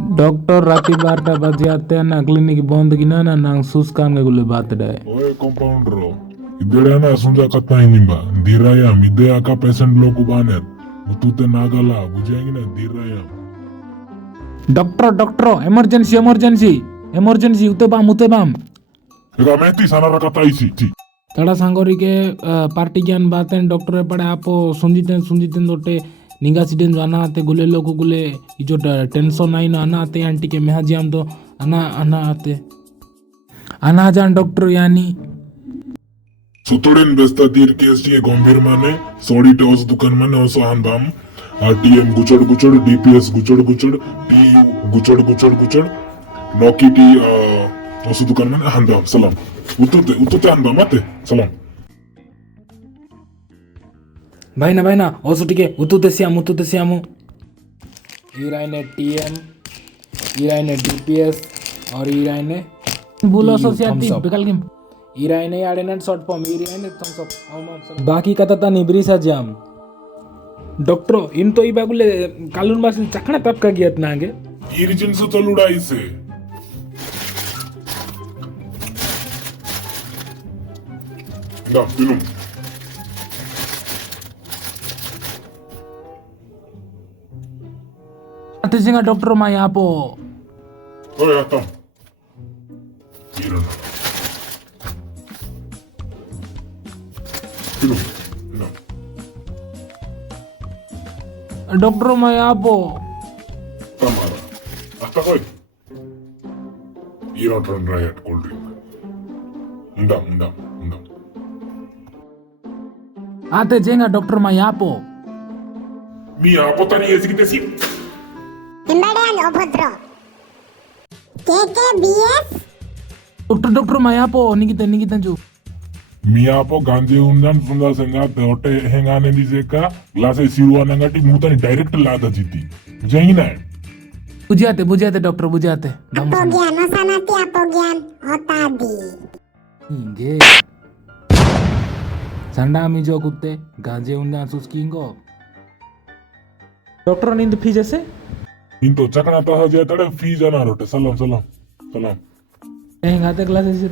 Doctor राती 12टा बजे आते हैं ना क्लिनिक बंद की ना सूस्कान के गुले बात डे ओए कंपाउंडर इधर ना सुंजा कत्ता निंबा दिरायाम इधे आका पेशेंट लोग बानेर उतुते नागला बुझेंगे ना दिरायाम doctor doctor emergency emergency emergency उते बाम एका मेहती साना रखता इसी ची तड़ा सांगोरी के पार्टी ज्ञान बातें डॉक्टर पड़े आप सुंजितें दोटे निगा सिडेन जो आना आते गुले लोगों गुले जो टेंशन आई ना आना आते आंटी के मेहाजी हम तो आना आते आना जान डॉक्टर यानी सुतोड़ेन बेस्ता तीर केस ची गंभीर माने सॉरी टॉस दुकान माने ओसो हानबाम आरटीएम गुचड़ गुचड़ डीपीएस गुचड़ गुचड़ टीयू गुचड़ गुचड़ गुचड़ नॉकी टी ओसो दुकान माने हानबाम सलाम उतुते हानबाम आते सलाम भाई ना ओसो ठीक है उतुते सियामु ईराइने टीएम ईराइने डीपीएस और ईराइने बोलो सोसियाती बिकल गेम ईराइने आड़ेना शॉर्ट फॉर्म ईराइने थम्स अप बाकी कथा ता निब्री सा जाम डॉक्टर इन तो ई बागुले कालून मास चखना तब का गियत नागे इरिजिन से तो लुड़ाई से ना पिनुम अतिसिंगा डॉक्टर मा यहाँ पो ओए आता इरना पिनुम ना डॉक्टर मा यहाँ पो Tamara hasta hoy Iro turn riot cold drink undam आते जेंगा डॉक्टर मा यहाँ पो mi apa tani esik sih Timbadan Obhodro. KKBS. Doctor मा यहाँ पो निकिता जो mi apa ganje undan sunda senga teote hengane di zeka glase siwa nangati mutani direct lada jiti jaina बुझाते doctor बुझाते Apogian, osanati apogian, otadi. इंगे संडा मी जो कुत्ते गांजे उन्ना सुस्किंगो डॉक्टर नींद फी जैसे into chakana ta haja tade fee jana rote salam कहीं गाते क्लासेस